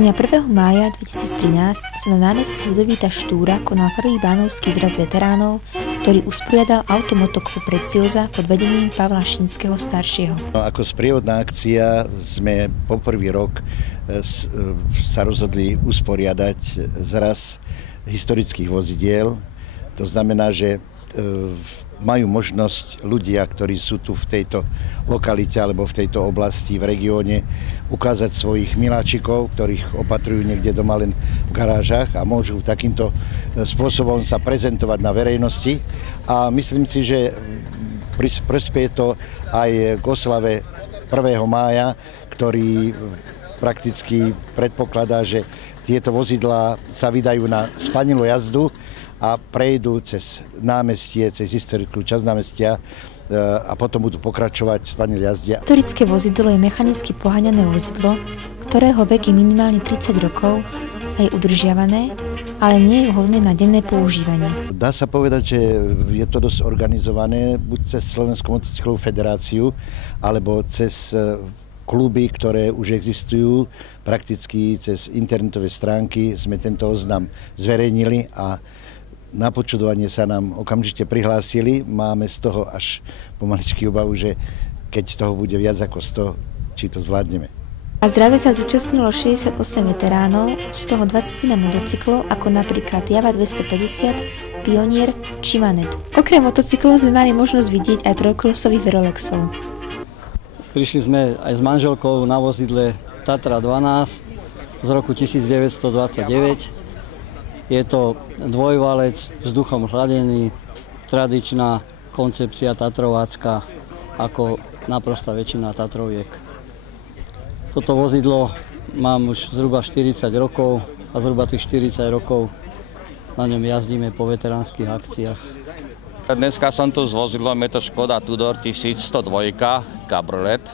Dňa 1. mája 2013 sa na námestí Ľudovíta Štúra konal prvý bánovský zraz veteránov, ktorý usporiadal Automotoklubu Preciosa pod vedením Pavla Šinského staršieho. Ako sprievodná akcia sme po prvý rok sa rozhodli usporiadať zraz historických vozidiel. To znamená, že majú možnosť ľudia, ktorí sú tu v tejto lokalite alebo v tejto oblasti, v regióne, ukázať svojich miláčikov, ktorých opatrujú niekde doma len v garážach a môžu takýmto spôsobom sa prezentovať na verejnosti. A myslím si, že prispieje to aj k oslave 1. mája, ktorý prakticky predpokladá, že tieto vozidlá sa vydajú na spanilú jazdu a prejdú cez námestie, cez historickú časť námestia a potom budú pokračovať v spanilej jazde. Historické vozidlo je mechanicky poháňané vozidlo, ktorého vek je minimálne 30 rokov a je udržiavané, ale nie je vhodné na denné používanie. Dá sa povedať, že je to dosť organizované buď cez Slovenskú motocyklovú federáciu, alebo cez kluby, ktoré už existujú. Prakticky cez internetové stránky sme tento oznam zverejnili a na počudovanie sa nám okamžite prihlásili. Máme z toho až pomaličky obavu, že keď toho bude viac ako 100, či to zvládneme. A zraze sa zúčastnilo 68 veteránov, z toho 20 na motocyklo, ako napríklad Java 250, Pionier či Manet. Okrem motocyklov sme mali možnosť vidieť aj trojkolosových Rolexov. Prišli sme aj s manželkou na vozidle Tatra 12 z roku 1929. Je to dvojvalec vzduchom chladený, tradičná koncepcia tatrovácka, ako naprostá väčšina Tatroviek. Toto vozidlo mám už zhruba 40 rokov a zhruba tých 40 rokov na ňom jazdíme po veteránskych akciách. Dneska som tu s vozidlom, je to Škoda Tudor 1102 Cabriolet.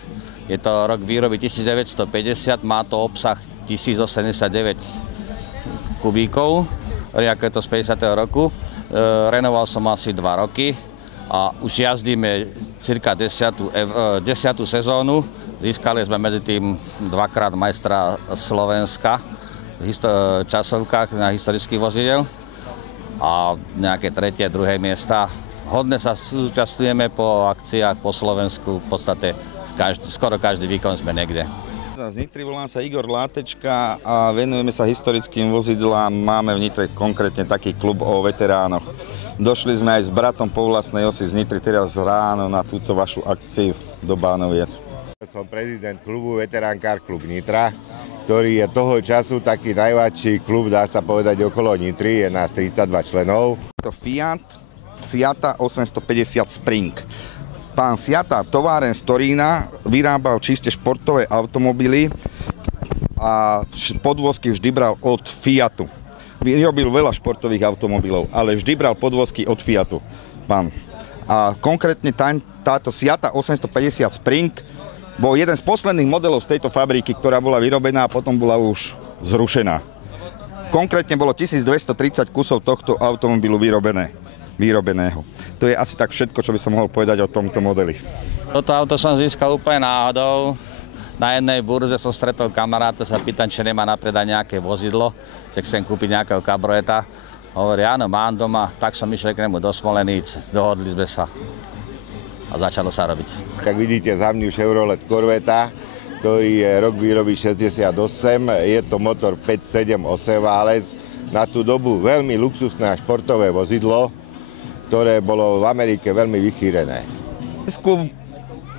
Je to rok výroby 1950, má to obsah 1089 kubíkov. Ako je to z 50. roku. Renoval som asi 2 roky a už jazdíme cirka 10. sezónu. Získali sme medzi tým 2-krát majstra Slovenska v časovkách na historických vozidel a nejaké 3., 2. miesta. Hodne sa súčasťujeme po akciách po Slovensku, v podstate skoro každý výkon sme niekde. Z Nitry volám sa Igor Látečka a venujeme sa historickým vozidlám. Máme v Nitre konkrétne taký klub o veteránoch. Došli sme aj s bratom po vlastnej osi z Nitry teraz ráno na túto vašu akciu do Bánoviec. Som prezident klubu Veterán Car Club Nitra, ktorý je toho času taký najväčší klub, dá sa povedať, okolo Nitry. Je nás 32 členov. To Fiat Siata 850 Spring. Pán Siata, továren z Torína, vyrábal čiste športové automobily a podvozky vždy bral od Fiatu. Vyrobil veľa športových automobilov, ale vždy bral podvozky od Fiatu. Pán. A konkrétne táto Siata 850 Spring bol jeden z posledných modelov z tejto fabriky, ktorá bola vyrobená a potom bola už zrušená. Konkrétne bolo 1230 kusov tohto automobilu vyrobeného. To je asi tak všetko, čo by som mohol povedať o tomto modeli. Toto auto som získal úplne náhodou. Na jednej burze som stretol kamaráta, sa pýtam, či nemá na predaj nejaké vozidlo, že chcem kúpiť nejakého kabroleta. Hovorí, áno, mám doma, tak som išiel k nemu do Smoleníc, dohodli sme sa a začalo sa robiť. Tak vidíte za mňu Chevrolet Corvetta, ktorý je rok výroby 68, je to motor 5.7 8-válec, na tú dobu veľmi luxusné a športové vozidlo, ktoré bolo v Amerike veľmi vychýrené.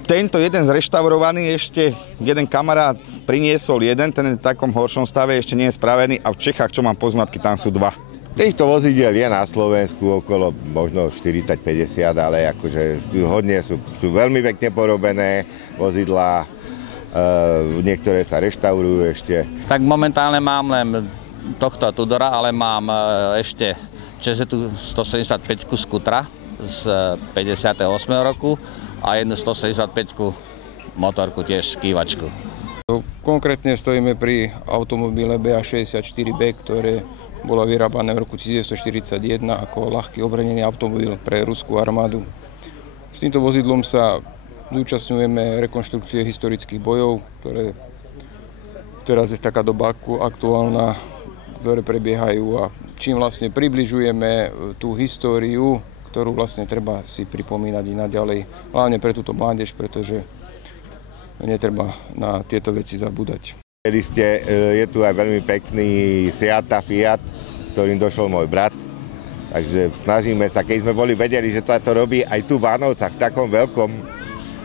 Tento jeden zreštaurovaný ešte jeden kamarát priniesol jeden, ten je v takom horšom stave, ešte nie je spravený a v Čechách, čo mám poznatky, tam sú 2. Týchto vozidiel je na Slovensku okolo možno 40-50, ale akože hodne sú veľmi pekne porobené vozidlá, niektoré sa reštaurujú ešte. Tak momentálne mám len tohto Tudora, ale mám ešte ČZ 175 Skutra z 58. roku a jednu 175 motorku, tiež skývačku. Konkrétne stojíme pri automobile BA64B, ktoré bolo vyrábané v roku 1941 ako ľahký obrnený automobil pre ruskú armádu. S týmto vozidlom sa zúčastňujeme rekonštrukcie historických bojov, ktoré teraz je taká doba aktuálna, ktoré prebiehajú a čím vlastne približujeme tú históriu, ktorú vlastne treba si pripomínať i naďalej, hlavne pre túto mládež, pretože netreba na tieto veci zabúdať. Je tu aj veľmi pekný Seata Fiat, ktorým došol môj brat, takže snažíme sa, keď sme vedeli, že to robí aj tu v Vánovcach, v takom veľkom,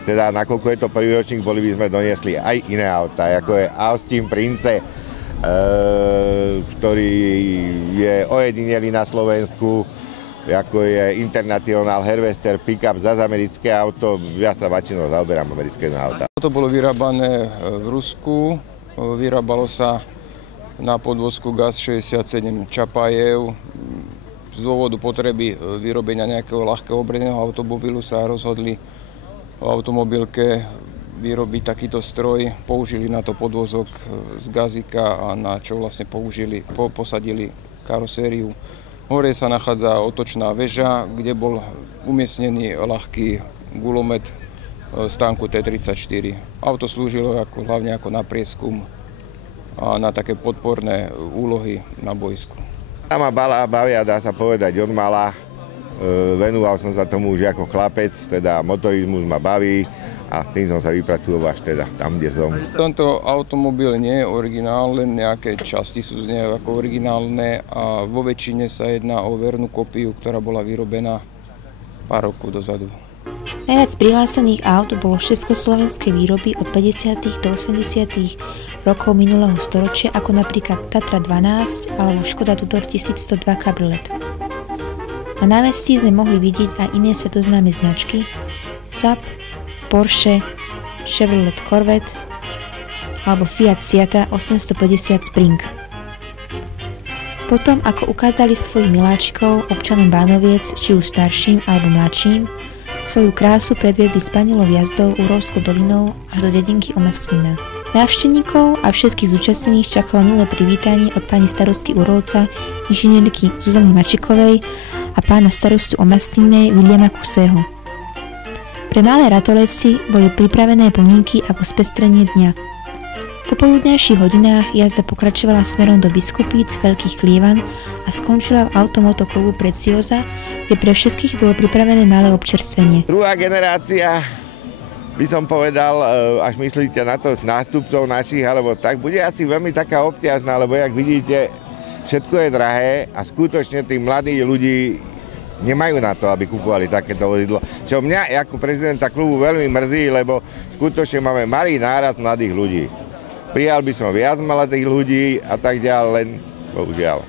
teda nakoľko je to prvý ročník, boli by sme doniesli aj iné autá, ako je Austin Prince, ktorý je ojedinelý na Slovensku, ako je International Harvester Pickup za americké auto. Ja sa väčšinou zaoberám amerického auta. To bolo vyrábané v Rusku, vyrábalo sa na podvozku GAZ-67 Čapajev. Z dôvodu potreby vyrobenia nejakého ľahkého obrneného automobilu sa rozhodli v automobilke vyrobiť takýto stroj. Použili na to podvozok z Gazika a na čo vlastne posadili karosériu. Hore sa nachádza otočná väža, kde bol umiestnený ľahký gulomet z tanku T-34. Auto slúžilo hlavne ako na prieskum a na také podporné úlohy na bojsku. Ma bavia, dá sa povedať, od mala. Venoval som sa tomu už ako chlapec, teda motorizmus ma baví a tým som sa vypracoval až teda tam, kde som. Tento automobil nie je originál, len nejaké časti sú z neho ako originálne a vo väčšine sa jedná o vernú kópiu, ktorá bola vyrobená pár rokov dozadu. Najviac prihlásených aut bolo československej výroby od 50. do 80. rokov minulého storočia, ako napríklad Tatra 12 alebo Škoda Tudor 1102 Cabriolet. Na námestí sme mohli vidieť aj iné svetoznáme značky Saab, Porsche, Chevrolet Corvette alebo Fiat Seata 850 Spring. Potom, ako ukázali svojich miláčikov občanom Bánoviec, či už starším alebo mladším, svoju krásu predviedli spanilou jazdou Úrovskou dolinou až do dedinky Omaslina. Návštevníkov a všetkých zúčastnených čakalo milé privítanie od pani starostky Úrovca, inžinierky Zuzany Mačikovej a pána starostu Omaslinej Viliama Kuseho. Pre malé ratolesy boli pripravené poníky ako spestrenie dňa. Po poludňajších hodinách jazda pokračovala smerom do Biskupíc, Veľkých Klievan a skončila v automotoklubu Preciosa, kde pre všetkých bolo pripravené malé občerstvenie. Druhá generácia, by som povedal, až myslíte na to nástupcov našich, alebo tak, bude asi veľmi taká obťažná, lebo jak vidíte, všetko je drahé a skutočne tí mladí ľudí nemajú na to, aby kupovali takéto vozidlo. Čo mňa ako prezidenta klubu veľmi mrzí, lebo skutočne máme malý nárast mladých ľudí. Prijal by som viac mladých ľudí a tak ďalej, len bohužiaľ.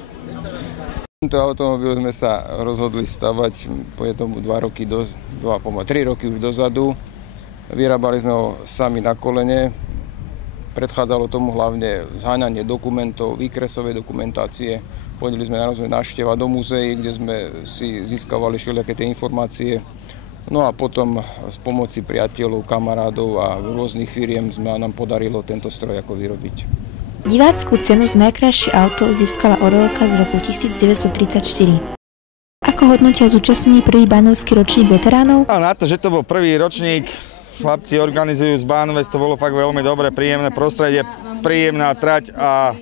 Tento automobil sme sa rozhodli stavať po tomu 3 roky už dozadu. Vyrábali sme ho sami na kolene. Predchádzalo tomu hlavne zháňanie dokumentov, výkresové dokumentácie. Chodili sme na návšteva do múzeí, kde sme si získavali všelijaké tie informácie. No a potom z pomoci priateľov, kamarádov a rôznych firiem nám podarilo tento stroj ako vyrobiť. Divácku cenu z najkrajšie auto získala Orelka z roku 1934. Ako hodnotia zúčastnení prvý bánovský ročník veteránov? A na to, že to bol prvý ročník, chlapci organizujú z Bánovec, to bolo fakt veľmi dobré, príjemné prostredie, príjemná trať a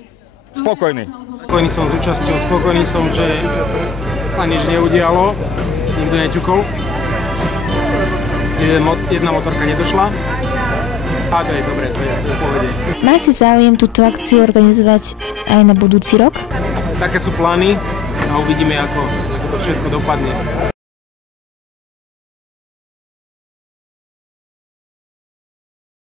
spokojný. Spokojný som s účasťou, spokojný som, že sa nič neudialo, nikto neťukol. Jedna motorka nedošla. A to je dobre, to je v pohode. Máte záujem túto akciu organizovať aj na budúci rok? Také sú plány a uvidíme, ako to všetko dopadne.